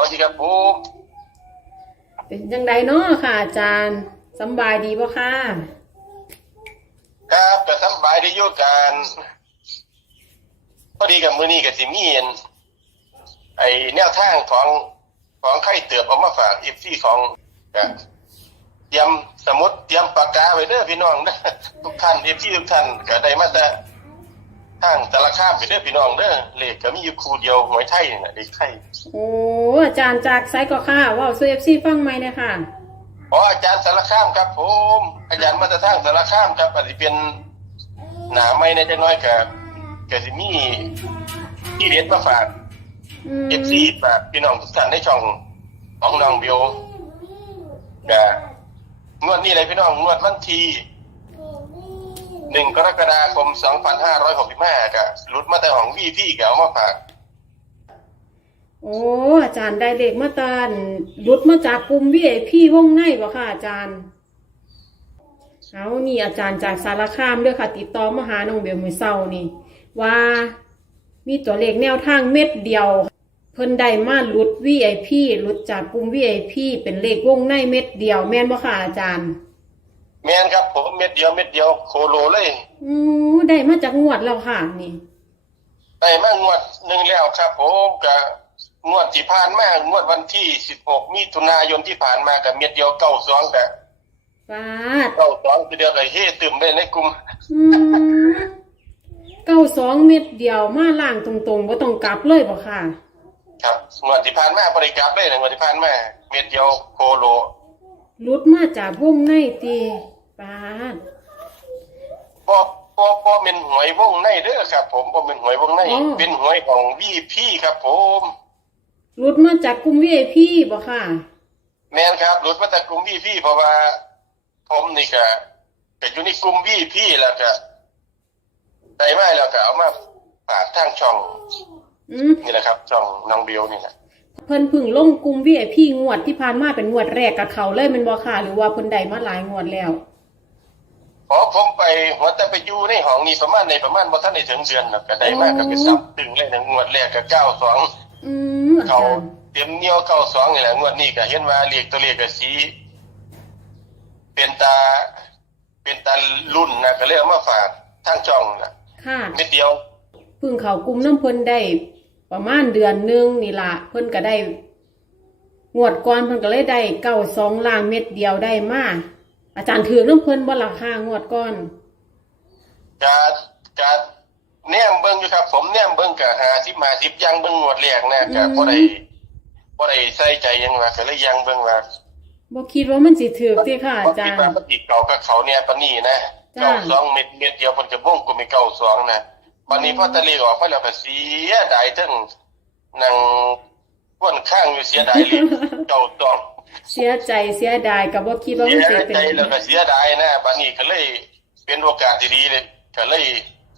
วัสดีครับผมเป็นจังไดเนาะค่ะ อาจารย์สำบายดีบ่ค่ะ ครับก็สำบายได้อยู่กันพอดีกับมือนี้กับสิมีอันไอแนวทางของของไข่เตือบเอามาฝากเอฟซีของก็เตรียมสมุดเตรียมปากกาไว้เด้อพี่น้องเด้อทุกท่านเอฟซีทุกท่านก็ได้มาแต่ ทางแต่ละข้ามไปเด้อพี่น้องเด้อเลขก็มีอยู่คู่เดียวหวยไทยนี่แหละเลขไทยโอ้อาจารย์จากไซก็ค่ะเว่าซูเอฟซีฟังไหมเนี่ยค่ะ อ๋ออาจารย์สารคามครับ ผม อาจารย์มาตรทางสารคามครับอาจจะเป็นหนาไม่ในจังน้อยกับกับสิมีที่เด็ดมาฝากอืมเอฟซีฝากพี่น้องทุกท่านในช่องของน้องบิวกับงวดนี้เลยพี่น้องงวดวันที่ หนึ่งกรกฎาคมสองพันห้าร้อยหกสิบห้ากับรุดมาแต่ของวี่พี่แกับเอามาฝากโอ้อาจารย์ได้เลขมาตานรุดมาจากกลุ่มวีไอพีวงในบ่ค่ะอาจารย์เอานี่อาจารย์จากสารคามเด้วยค่ะ ติดต่อมาหาน้องเบลมือเศร้านี่ ว่ามีตัวเลขแนวทางเม็ดเดียว เพิ่นได้มาลุด VIP หลุดจากกลุ่ม VIP เป็นเลขวงในเม็ดเดียว แม่นบ่ค่ะอาจารย์ แมนครับผมเม็ดเดียวเม็ดเดียวโคโลเลยอือได้มาจากงวดแล้วค่ะนี่ ได้มางวดหนึ่งแล้วครับผมกับงวดที่ผ่านมางวดวันที่สิบหกมิถุนายนที่ผ่านมากับเม็ดเดียวเก้าสองกับฟาดเก้าสองคือเดียวกับเฮ่ตื่มได้ในกลุ่มอืมเก้าสองเม็ดเดียวมาล่างตรงๆบ่ต้องกลับเลยบ่ค่ะ ครับงวดที่ผ่านมาบริกรรมได้เลยงวดที่ผ่านมาเม็ดเดียวโคโล หลุดมาจากวงในตี ฟาดพอพอพอเป็นหวยวงในเด้อครับ ผมพอเป็นหวยวงใน เป็นหวยของวีพี่ครับผมหลุดมาจากกลุ่ม VIP บ่ค่ะ แมนครับหลุดมาจากกลุ่มวีพี่เพราะว่า ผมนี่ก็ก็อยู่ในกลุ่มวีพี่แล้วก็ได้มาแล้วก็เอามาฝากทางช่องอืมนี่แหละครับ ช่องน้องเบลนี่แหละเพิ่นเพึ่งลงกลุ่ม VIP งวดที่ผ่านมาเป็นงวดแรกกับเขาเลยแมันบ่ค่ะ หรือว่าเพิ่นได้มาหลายงวดแล้วพ อผมไปหัวแต่ไปอยู่ในห้องนี้ประมาณในประมาณบ่ทันได้ถึงเดือนน่ะก็ได้มากก็เป็นซับตึงเลยนะงวดแรกก็เก้าสองอืมอาเขาจารย์เตรียมเหนียวเก้าสองนี่แหละงวดนี้ก็เห็นว่าเลขตัวเลขก็สีเป็นตา เป็นตารุ่นนะก็เลยเอามาฝากทางช่องน่ะค่ะเม็ดเดียว เพึ่งเขากลุ่มน้ำเพิ่นได้ ประมาณเดือนหนึงนี่ล่ะเพิ่นก็ได้งวดก่อนเพิ่นก็เลยได้เก้าสองล่างเม็ดเดียวได้มา อาจารย์ถือน้ำเพิ่นบ่ราคางวดก่อนกาการแนมเบิ่งอยู่ครับ ผมแนมเบิ่งก็50 50ยังเบิ่งงวดแรกนะก็บ่ได้บ่ได้ใส่ใจหยังว่าก็เลยยังเบิ่งว่าบ่คิดว่ามันสิถือติค่ะอาจารคิดย์ ว่ามันติดเก่ากับเขาเนี่ยปานนี้นะจ้า เก้าสองเม็ดเม็ดเดียวเพิ่นจะวงกลมเป็นเก้าสองนะวันนี้พอตะเลออกไปแล้วก็เสียดายทั้งนั่งก้วนข้างอยู่เสียดายเลยเก้าสอง เสียใจเสียดายก็บ่คิดว่าเสีมันยสิเป็นใจแล้วก็เสียดายนะบัดนี้ก็เลยเป็นโอกาสที่ดีเลยก็เลย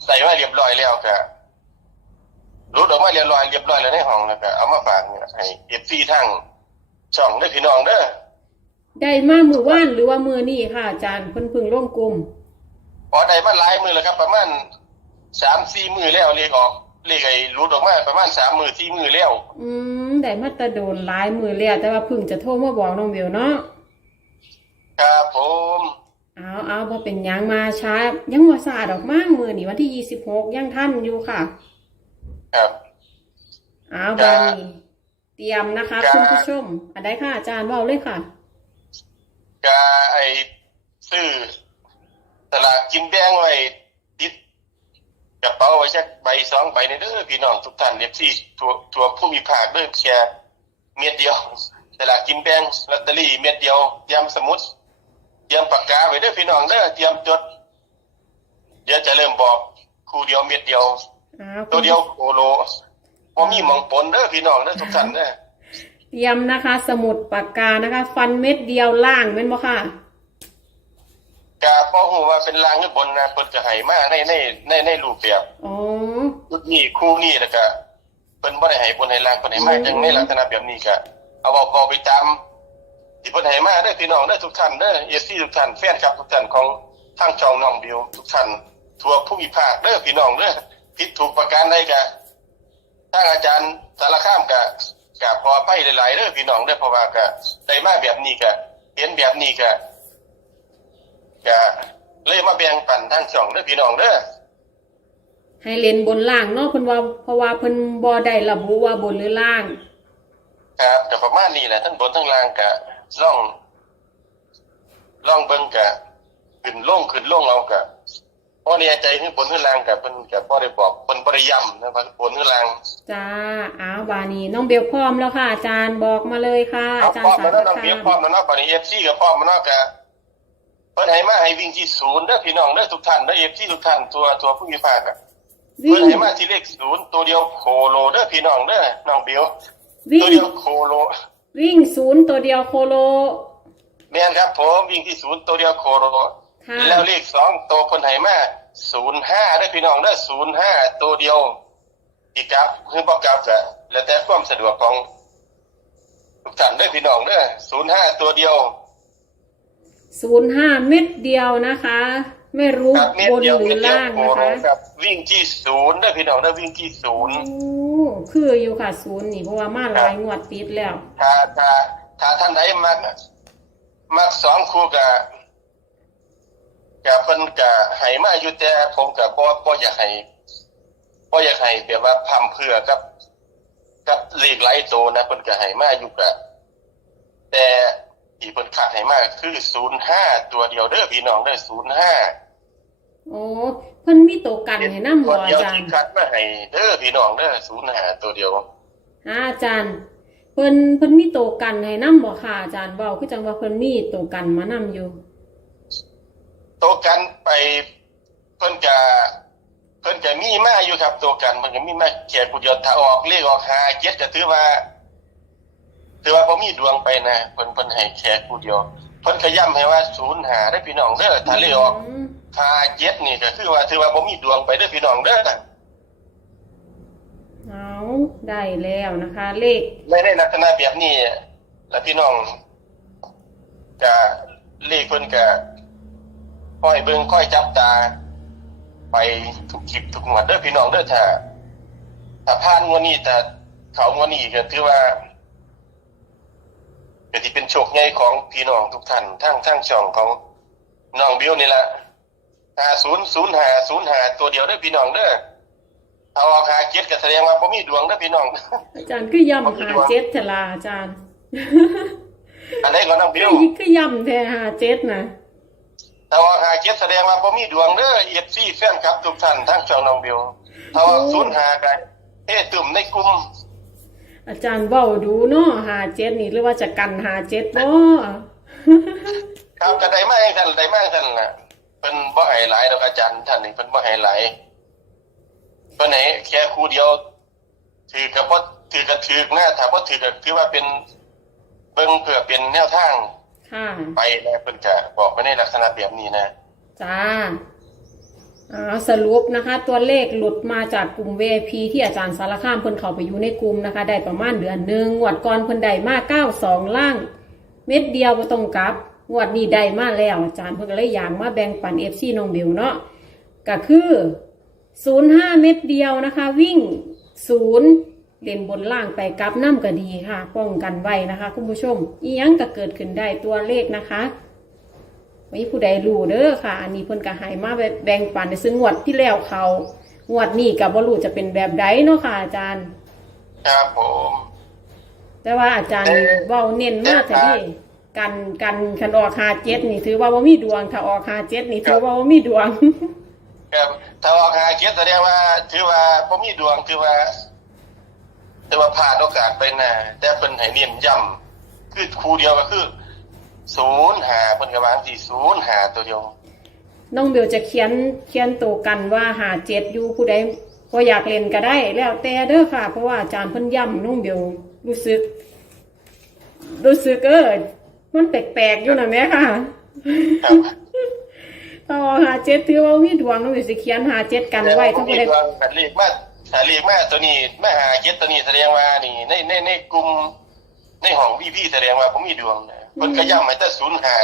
ได้มาเรียบร้อยแล้วก็รู้ออกมาเรียบร้อยเรียบร้อยแล้วในห้องแล้วก็เอามาฝากเนี่ยให้ FC ทั้งช่องเด้อพี่น้องเด้อได้มามือว่านหรือว่ามือนี่ค่ะอาจารย์เพิ่นเพึ่งลงกลุ่มพอได้มาหลายมือแล้วครับ ประมาณสามสี่มือแล้วเลขออก เลขไอ้รูดออกมาประมาณสามมือสี่มือแล้วอืมได้มาแตะโดนหลายมือแล้วแต่ว่าเพึ่งจะโทรมาบอกน้องเบลเนาะครับผมเอาเอาบ่เป็นหยังมาช้า ยังบ่สาดอกมากมือนี่วันที่ยี่สิบหกยังทันอยู่ค่ะ ครับ เอาบานี้เตรียมนะคะจ้า คุณผู้ชมอันใดค่ะอาจารย์เว้าเลยค่ะ กาไอ้ซื้อสลากกินแดงไว้ติดก ระเป๋าไว้สักใบสองใบในเด้อพี่น้องทุกท่านเอฟซีทั่วทั่วผู้มีภาคเด้อแค่เม็ดเดียวสลากกินแดงลอตเตอรี่เม็ดเดียวเตรียมสมุดเตรียมปากกาไว้เด้อพี่น้องเด้อเตรียมจด เดี๋ยวจะเริ่มบอกคู่เดียวเม็ดเดียว อ้าวตัวเดียวโคโลพอมีหมองปนเด้อพี่น้องเด้อทุกท่านเด้อ เตรียมนะคะ สมุดปากกานะคะ ฟันเม็ดเดียวล่างแม่นบ่ค่ะ กาบ่ฮู้ว่าเป็นลางหรือบนนะเพิ่นจะให้มาในในในในรูปแบบอ๋อชุดนี้คู่นี้แล้วก็เพิ่นบ่ได้ให้บนให้ลางเพิ่นให้มาจังในลักษณะแบบนี้ก็เอาเอาเอาไปตามที่เพิ่นให้มาเด้อพี่น้องเด้อทุกท่านเด้อ FC ทุกท่านแฟนคลับทุกท่านของทางช่องน้องบิวทุกท่านทั่วภูมิภาคเด้อพี่น้องเด้อผิดถูกประการใดก็ทางอาจารย์สารคามก็กับขออภัยหลายๆเด้อพี่น้องเด้อเพราะว่าก็ได้มาแบบนี้ก็เห็นแบบนี้ก็ก็เลยมาแบ่งปันทั้งสองเด้อพี่น้องเด้อให้เล่นบนล่างเนาะเพิ่นว่าเพราะว่าเพิ่นบ่ได้ระบุว่าบนหรือล่าง ครับก็ประมาณนี้แหละทั้งบนทั้งล่างก็ล่องล่องเบิ่งก็ขึ้นลงขึ้นลงเอาก็พอแน่ใจคือบนคือล่างก็เพิ่นก็บ่ได้บอกเพิ่นบ่ได้ย้ำนะว่าบนคือล่างจ้าอ้าวบานี้น้องเบลพร้อมแล้วค่ะ อาจารย์บอกมาเลยค่ะเอาอาจารพร้อย์มสาแล้วรเนาะน้องเบียคามพร้อมแล้วเนาะบัดนี้ FC ก็พร้อมแล้วเนาะก็ เพิ่นให้มาให้วิ่งที่ศูนย์เด้อพี่น้องเด้อทุกท่านเด้อ FC ทุกท่านตัวตัวผู้มีภาคอะวิ่เพิ่นงให้มาที่เลขศูนย์ตัวเดียวโคโลเด้อพี่น้องเด้อน้องเบียววิ่ตัวงเดียวโคโลวิ่งศูนย์ตัวเดียวโคโลแม่นครับผมวิ่งที่ศูนย์ตัวเดียวโคโล ค่ะแล้วเลขสองตัวคนไหมาศูนย์ห้าได้อพี่น้องได้ศูนย์ห้าตัวเดียวอีกครับคือบอกกลับกะแล้วแต่ความสะดวกของทุกท่านได้อพี่น้องเด้อศูนย์ห้าตัวเดียว ศูนย์ห้าเม็ดเดียวนะคะ ไม่รู้ครับเม็ดบนเดียวหรืเม็อดเดียวล่างโคนะโลคะครับ วิ่งที่ศูนย์ได้อพี่น้องได้อวิ่งที่ศูนย์ โอ้คืออยู่ค่ะศูนย์นี่เพราะว่ามาหลายงวดติดแล้ว ถ้าถ้าถ้าท่านใดมักมักสองคู่กับกับเพิ่นกับให้มาอยู่แต่ผมกับบ่บ่อยากให้บ่อยากให้แบบว่าพร่ำเพรื่อกับ กับเลขหลายโตนะเพิ่นก็ให้มาอยู่กับแต่ ที่เพิ่นคัดให้มาคือ05ตัวเดียวเด้อพี่น้องเด้อ05โอ้เพิ่นมีตัวกันให้นำตับ่วเดียวอาจารที่ย์คัดมาให้เด้อพี่น้องเด้อ05ตัวเดียวอ่าอาจารย์เพิ่นเพิ่นมีตัวกันให้นำบ่ค่ะอาจารย์เว้าคือจังว่าเพิ่นมีตัวกันมานำอยู่ตัวกันไปเพิ่นก็เพิ่นก็มีมาอยู่ครับตัวกันเพิ่นก็มีมาแค่ผู้เดียวถ้าออกเลขออกหาเจ็ดก็ถือว่า ถือว่าบ่มีดวงไปนะเพิ่นเพิ่นให้แค่ผู้เดียวเพิ่นก็ย้ำให้ว่า0หาได้อพี่น้องเด้อถ้าเลขออกมหาเจ็ดนี่ก็คือว่าถือว่าบ่มีดวงไปเด้อพี่น้องเด้อเอาได้แล้วนะคะ เลขไม่ได้ลักษณะแบบนี้แล้วพี่น้องก็เลขเพิ่นก็ค่อยเบิ่งค่อยจับตา ไปทุกคลิปทุกงวดเด้อพี่น้องเด้อถ้าถ้าผ่านงวดนี้แต่เขางวดนี้ก็ถือว่า ก็ที่เป็นโชคใหญ่ของพี่น้องทุกท่านทั้งทั้งช่องของน้องบิวนี่แหละหาศูนย์ศูนย์หาศูนย์หาตัวเดียวเด้อพี่น้องเด้อถ้าออกหาเกียรติก็แสดงว่าบ่มีดวงเด้อพี่น้อง อาจารย์คือย่ำหาเจ็ดเถอะลาอาจารย์ อันนี้ก็น้องบิวนี่คือย่ำแท้หาเจ็ดนะถ้าว่าหาเกียรติแสดงว่าบ่มีดวงเด้อ FC แฟนคลับทุกท่านทั้งช่องน้องบิวถ้าว่าศูนย์หาก็เอ้ตุ่มในกลุ่ม อาจารย์เว้าดูเนาะหาเจ็ดนี่หรือว่าจะกันหาเจ็ดบ่ครับก็ได้มาให้ท่านได้มาให้ท่านน่ะเพิ่นบ่ให้หลายดอกอาจารย์ท่านนี่เพิ่นบ่ให้หลายเพิ่นให้แค่คู่เดียว ถือก็บ่ถือก็ถือนะถ้าบ่ถือก็ถือว่าเป็นเบิ่งเพื่อเป็นแนวทางค่ะไปนะเพิ่นก็บอกไว้ในลักษณะแบบนี้นะจ้าอ่า สรุปนะคะ ตัวเลขหลุดมาจากกลุ่ม VIP ที่อาจารย์สารคามเพิ่นเข้าไปอยู่ในกลุ่มนะคะ ได้ประมาณเดือนหนึ่งงวดก่อนเพิ่นได้มาก92ล่าง เม็ดเดียวบ่ต้องกับงวดนี้ได้มาแล้วอาจารย์เพิ่นก็เลยอยากมาแบ่งปัน FC น้องเบลเนาะก็คือ05เม็ดเดียวนะคะ วิ่ง0เล่นบนล่างไปกลับน้ำก็ดีค่ะ ป้องกันไว้นะคะ คุณผู้ชมอียังก็เกิดขึ้นได้ตัวเลขนะคะ ไม่ผู้ใดรู้เด้อค่ะ อันนี้เพิ่นก็ให้มาแบ่งปันในซึ่งงวดที่แล้วเขางวดนี้ก็บ่รู้จะเป็นแบบใดเนาะค่ะ อาจารย์ ครับผม แต่ว่าอาจารย์เอ่อเว้าเน้นมากแต่แต่นี่กันกันคันออกหาเจ็ดนี่ถือว่าบ่มีดวงถ้าออกหาเจ็ดนี่ถือว่าบ่มีดวงครับถ้าออกหาเกียรติแสดงว่าถือว่าบ่มีดวงถือว่าถือว่าพลาดโอกาสไปนะแต่เพิ่นให้เน้นย้ำคือคู่เดียวก็คือ ศูนย์หาเพิ่นก็วางที่ศูนย์หาตัวเดียวน้องเบลจะเขียนเขียนตัวกันว่าหาเจ็ดอยู่ผู้ใดพออยากเล่นก็ได้ แล้วแต่เด้อค่ะ เพราะว่าอาจารย์เพิ่นย้ำน้องเบลรู้สึก รู้สึกเออมันแปลกๆอยู่นะแม่ค่ะครับถ้าว่าหาเจ็ดถือว่ามีดวงน้องเบลสิเขียนหาเจ็ดกันไว้แต่ถ้าว่าบ่ผู้มีใดดวงกันเลขมาถ้าเลขมาตัวนี้มาหาเกียรติตัวนี้แสดงว่านี่ในในในกลุ่มในห้อง VP แสดงว่าบ่มีดวงนะ เพิ่นก็ย้ำให้แต่ศูนย์หา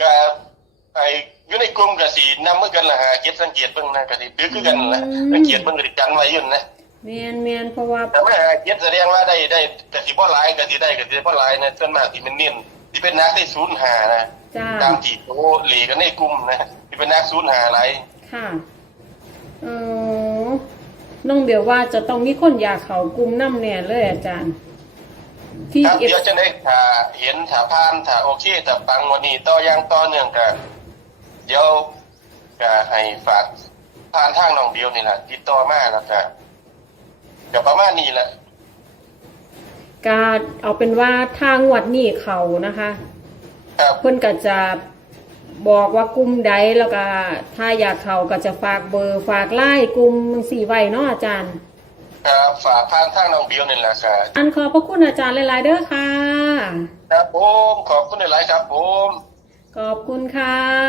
ก็ไอ้อยู่ในกลุ่มก็สินำมือกันละหาเกียรติสังเกตเบิ่งนะก็สิดื้อคือกันล่ะสังเกตเบิ่งก็สิกันไว้อยู่นะคแมนแมนเพราะว่าแต่ไม่หาเจ็ดแสดงว่าได้ได้กสิบ่หลายกสิได้กสิบ่หลายนะส่วนมากที่มันเน้นที่เป็นนักได้ศูนย์หานะจ้าตามที่โตเหลกันในกลุ่มนะที่เป็นนักศูนย์หาหลายค่ะเออน้องเบลว่าจะต้องมีคนอยากเขากลุ่มน้ำแน่เลยอาจารย์ ที่ครับเอฟเดี๋ยวจะได้ถ้าเห็นถ้าผ่านถ้าโอเคถ้าปังวันนี้ต่ออย่างต่อเนื่องก็เดี๋ยวก็ให้ฝากผ่านทางน้องเดียวนี่แหละติดต่อมาแล้วก็ก็ประมาณนี้แหละการเอาเป็นว่าทางวัดนี่เขานะคะ ครับเพื่อนก็จะบอกว่ากลุ่มใดแล้วก็ถ้าอยากเขาก็จะฝากเบอร์ฝากไล่กลุ่มสี่ไว้เนาะอาจารย์ ครับฝากผ่านทางน้องเดียวนี่แหละครับอันขอบพระคุณอาจารย์หลายๆเด้อค่ะ ครับผมขอบคุณหลายๆครับผม ขอบคุณค่ะ